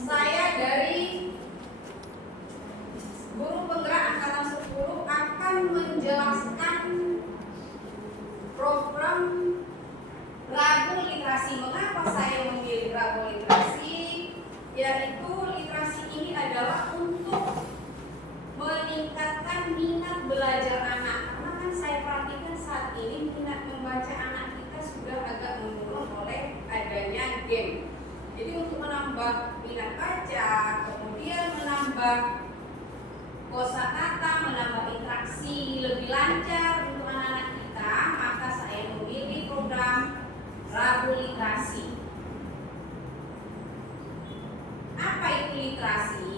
Saya dari Guru Penggerak Angkatan 10 akan menjelaskan program Ragu Literasi. Mengapa saya memilih Ragu Literasi? Yaitu literasi ini adalah untuk meningkatkan minat belajar anak. Karena kan saya perhatikan saat ini minat membaca anak kita sudah agak menurun oleh adanya game. Jadi untuk menambah minat baca, kemudian menambah kosakata, menambah interaksi lebih lancar untuk anak-anak kita, maka saya memilih program Ragu Literasi. Apa itu literasi?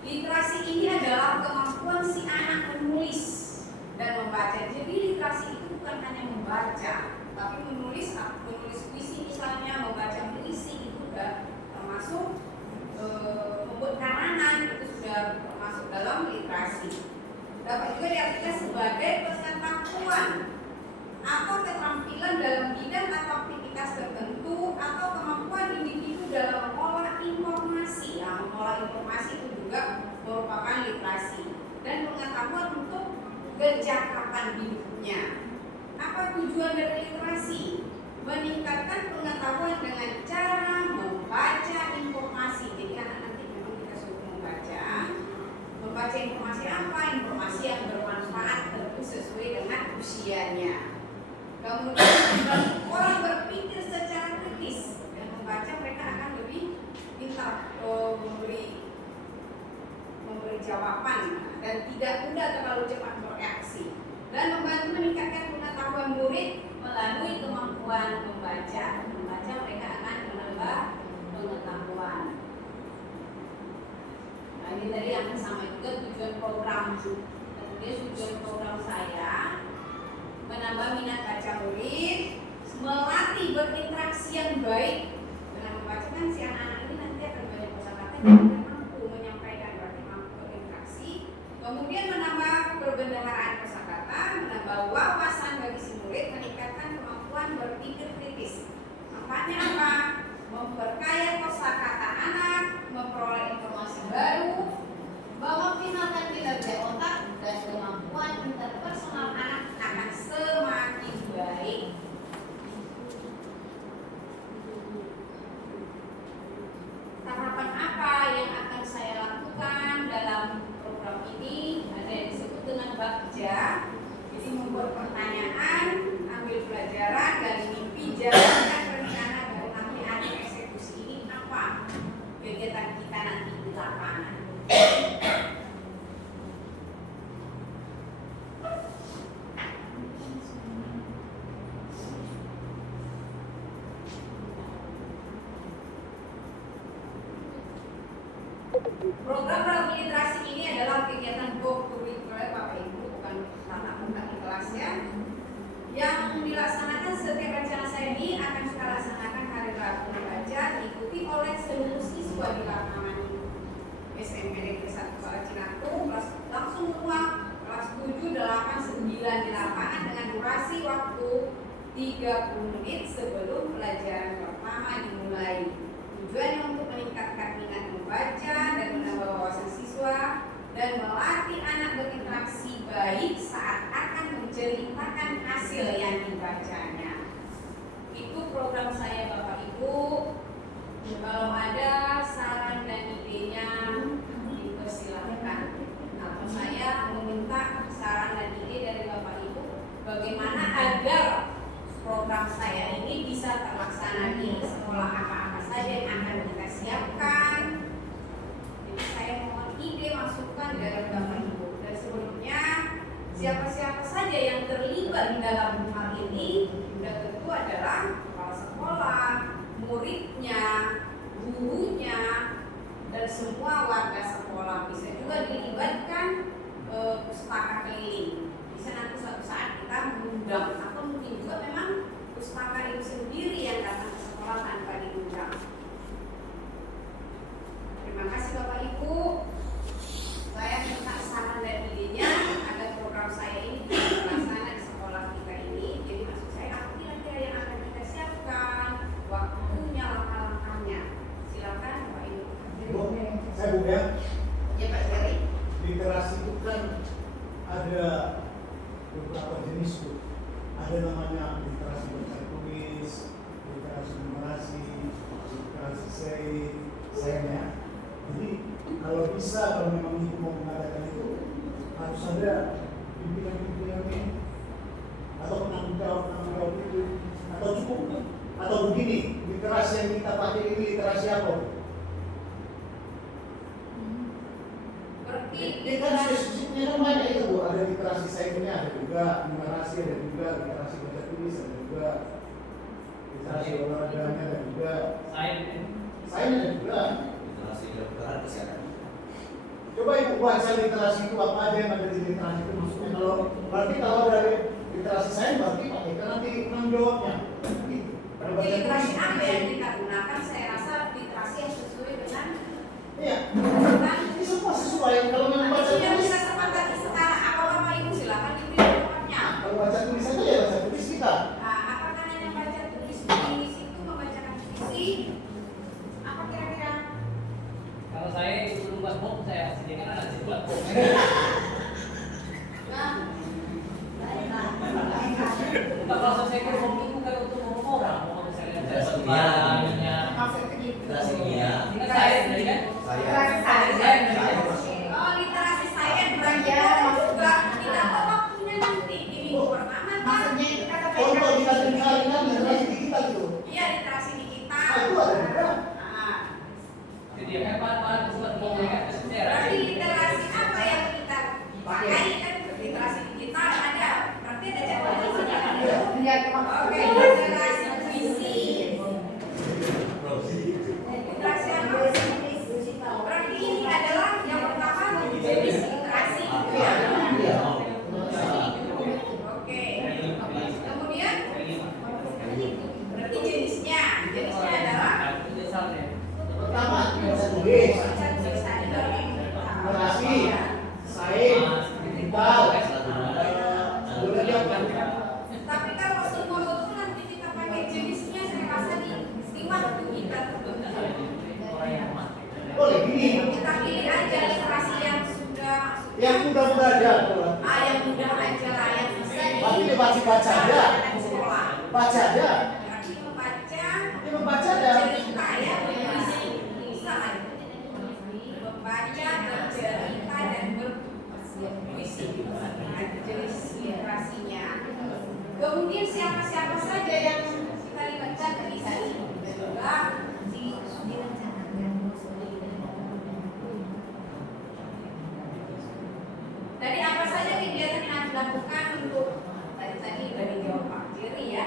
Literasi ini adalah kemampuan si anak menulis dan membaca. Jadi literasi itu bukan hanya membaca, tapi menulis puisi misalnya, membaca puisi itu sudah termasuk membuat karangan, itu sudah termasuk dalam literasi. Dapat juga diartikan sebagai pengetahuan atau keterampilan dalam bidang atau aktivitas tertentu atau kemampuan individu dalam mengolah informasi. Mengolah informasi itu juga merupakan literasi dan pengetahuan untuk kejakapan hidupnya. Apa tujuan dari literasi? Meningkatkan pengetahuan dengan cara membaca informasi. Jadi anak nanti memang kita suruh membaca informasi apa? Informasi yang bermanfaat tentu sesuai dengan usianya. Kemudian orang berpikir secara kritis dan membaca, mereka akan lebih pintar memberi jawaban dan tidak mudah terlalu cepat bereaksi, dan membantu meningkatkan pengetahuan murid melalui kemampuan membaca. Mereka akan menambah pengetahuan. Nah, ini tadi yang sama juga tujuan program. Kemudian tujuan program saya menambah minat baca murid, melatih berinteraksi yang baik. Dengan membaca kan si anak-anak ini nanti akan banyak kosakata dan mampu menyampaikan, berarti mampu berinteraksi. Kemudian menambah perbendaharaan kosakata, menambah wawasan bagi si murid, meningkatkan kemampuan berpikir kritis. Manfaatnya apa? Memperkaya kosakata anak, memperoleh informasi baru, mengoptimalkan kinerja otak, dan kemampuan interpersonal anak akan semakin baik. Tahapan apa yang akan saya lakukan dalam program ini? Ada yang disebut dengan bagja. Jadi membuat pertanyaan, ambil pelajaran, gali mimpi, jalankan rencana, baru nanti ada eksekusi. Ini apa kegiatan kita nanti di lapangan? Program Ragu Literasi ini adalah kegiatan co-kurikuler Bapak Ibu, bukan tatap muka di kelas ya. Yang dilaksanakan setiap rencana saya ini akan kita laksanakan hari Rabu membaca, diikuti oleh seluruh siswa di lapangan SMP Negeri 1 Cinatung, langsung semua kelas 7, 8, 9 di lapangan dengan durasi waktu 30 menit sebelum pelajaran pertama dimulai. Tujuannya untuk meningkatkan minat membaca dan menambah wawasan siswa dan melatih anak berinteraksi baik saat akan menceritakan hasil yang dibacanya. Itu program saya Bapak Ibu. Kalau ada saran dan idenya dipersilahkan. Atau saya meminta saran dan ide dari Bapak Ibu bagaimana agar program saya ini bisa terlaksana di sekolah apa-apa saja yang akan kita siapkan. Jadi saya mohon ide masukan dari Bapak Ibu. Dan sebelumnya siapa-siapa saja yang terlibat dalam hal ini sudah tentu adalah kepala sekolah, muridnya, gurunya, dan semua warga sekolah. Bisa juga dilibatkan pustaka keliling. Bisa nanti suatu saat kita mengundang, atau mungkin juga memang pustaka itu sendiri yang datang ke sekolah tanpa diundang. Terima kasih Bapak Ibu. Saya minta saran dan idenya agar program saya ini bisa terlaksana di sekolah kita ini. Jadi maksud saya kita pakai ini literasi apa? Ini kan spesifiknya kan banyak itu Bu. Ada literasi sainnya, ada juga numerasi, ada juga literasi baca tulis, ada juga literasi olahraganya, ada juga sains ada juga literasi kedokteran kesehatan. Coba Ibu baca literasi itu apa aja yang ada di literasi itu maksudnya kalau dari literasi sains berarti Pak Eka nanti menjawabnya. Gitu. Literasi apa yang kita gunakan? Saya rasa literasi yang sesuai dengan Iya. Ini semua sesuai. Kalau yang baca sudah tulis, bisa sepakati sekarang. Apa Bapak Ibu silakan diberi jawabannya. kalau baca tulis saja ya baca tulis kita. Nah, apakah hanya baca tulis di situ membacakan puisi? Apa kira-kira? Kalau saya sebelum buat box saya sediakan anak saya buat box. Nah, Bukan kalau saya kira hobi bukan untuk ngomong orang, mau saya lihat Literasi kimia. Ini saya sendiri kan? oh literasi sains berarti juga kita waktunya nanti di minggu pertama kan? Contoh kita dengar literasi digital itu. Iya literasi digital. Ah, itu ada juga. Nah, Jadi kan bahan buat box kan? berarti literasi apa yang kita pakai kan literasi digital ada. Berarti ada jadwalnya. Oke, literasi puisi. Literasi apa? Berarti ini adalah yang pertama jenis literasi. Ya. Oke. Kemudian berarti jenisnya adalah Pertama, baca tulis, baca tulis tadi dari literasi, sains, digital, ada lagi apa? tapi kalau semua itu nanti kita pakai jenisnya saya rasa di istimewa kita Boleh gini, kita pilih aja literasi yang sudah yang mudah-mudah aja. yang mudah aja lah yang bisa Tapi dia baca aja. di sekolah. Baca aja. Berarti membaca Dia membaca aja. cerita ya berpuisi bisa kan? Membaca bercerita dan berpuisi ada jenis literasinya. Kemudian siapa-siapa saja yang kita libatkan tadi juga Tadi apa saja kegiatan yang harus dilakukan untuk tadi sudah dijawab Pak Jerry ya.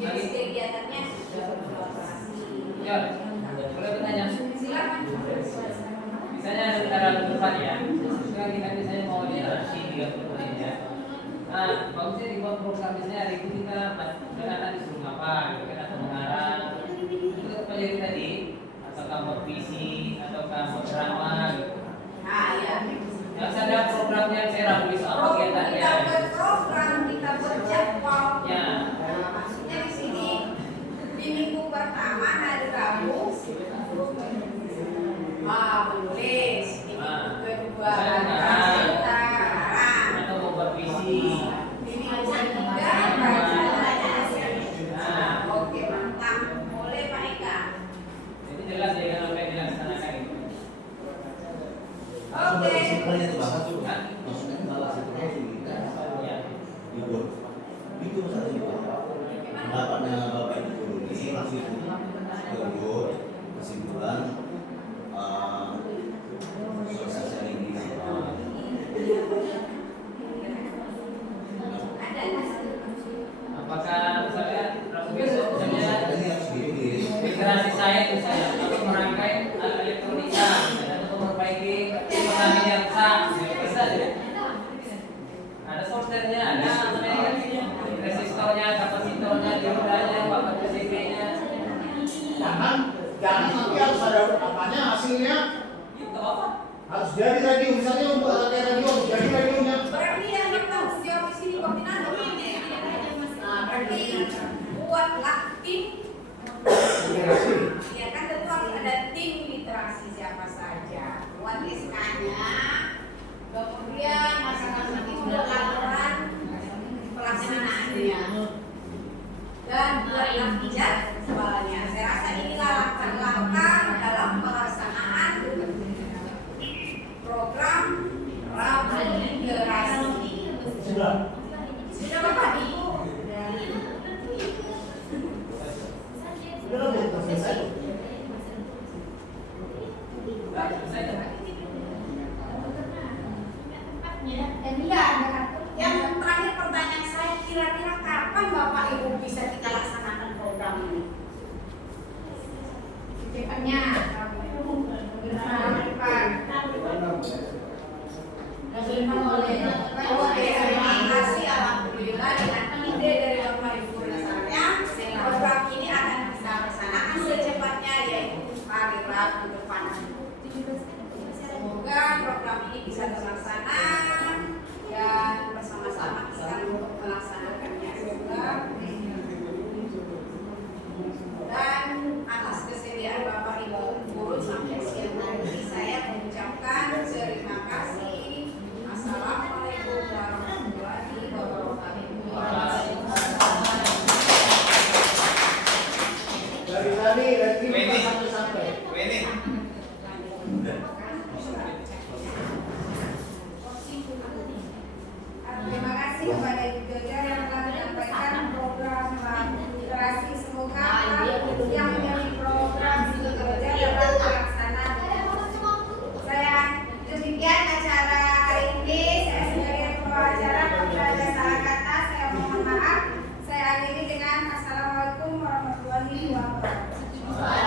Jenis kegiatannya sudah beroperasi. Ya, boleh bertanya. Silakan. Misalnya ada kendaraan depan ya. Sekarang kita misalnya mau literasi 30 menit ya. Nah, bagusnya dibuat program misalnya hari itu kita akan disuruh apa, gitu kan, atau mengarang. Itu pelajari tadi, ataukah mau visi, ataukah mau drama, gitu. Nah, ya. Yang ada program yang saya rapi soal kegiatannya. Kita berprogram, kita berjadwal. Ya. Nah, maksudnya di sini di minggu pertama hari Rabu menulis, di minggu kedua hari cerita, Atau mau buat visi. di minggu ketiga baca. Nah, oke mantap. Boleh Pak Eka. Itu jelas ya kan apa yang dilaksanakan itu. Oke. Simpelnya itu bahasa tuh kan. Maksudnya malah situasi kita. Ya. Libur. Itu satu itu. Pendapatnya Bapak Ibu guru ini langsung libur kesimpulan sosialisasi ini. Apakah misalnya Rabu besok misalnya Ini harus ditulis. literasi saya misalnya atau merangkai alat elektronika misalnya, atau memperbaiki pemahaman yang sah bisa aja. Ada softwarenya, ada resistornya, kapasitornya, diodanya, bapak PCB-nya. Jangan nanti harus ada apanya hasilnya Itu apa? harus jadi radio misalnya untuk alat radio harus jadi radionya. Berarti yang bertanggung jawab di sini koordinator. Nah, berarti buatlah tim. Ya kan tentu harus ada tim literasi siapa saja. Buat SK-nya. Kemudian masyarakat buat laporan pelaksanaannya. Dan buatlah jadwalnya. Saya rasa inilah langkah-langkah dalam pelaksanaan program Rabu Literasi. Sudah. Sudah Bapak Ibu? Sudah belum selesai. yang menjadi program studi kerja dapat terlaksana. Saya demikian acara hari ini. Saya sebagai pembicara ada salah kata, saya mohon maaf. Saya akhiri dengan assalamualaikum warahmatullahi wabarakatuh.